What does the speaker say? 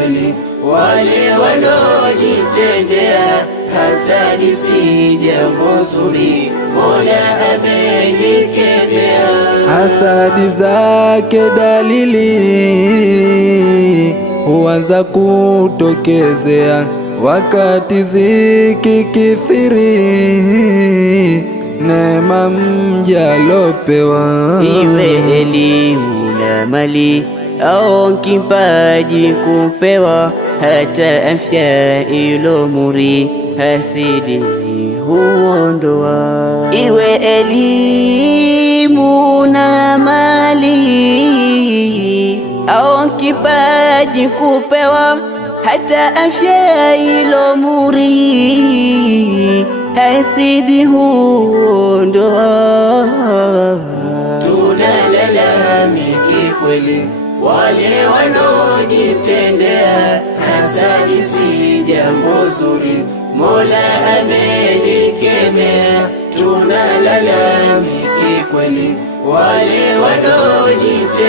kweli, wale wanaojitendea hasadi si jambo zuri, Mola amenikemea. Hasadi zake dalili huanza kutokezea wakati zikikithiri neema mja alopewa. Iwe elimu na mali au kipaji kupewa, hata afya ilomuri hasidi huondoa. Iwe elimu na mali au kipaji kupewa, hata afya ilomuri hasidi huondoa. Tunalalamiki kweli, wale wanaojitendea hasadi si jambo zuri, Mola amenikemea. Tunalalamiki kweli, wale wanaojitendea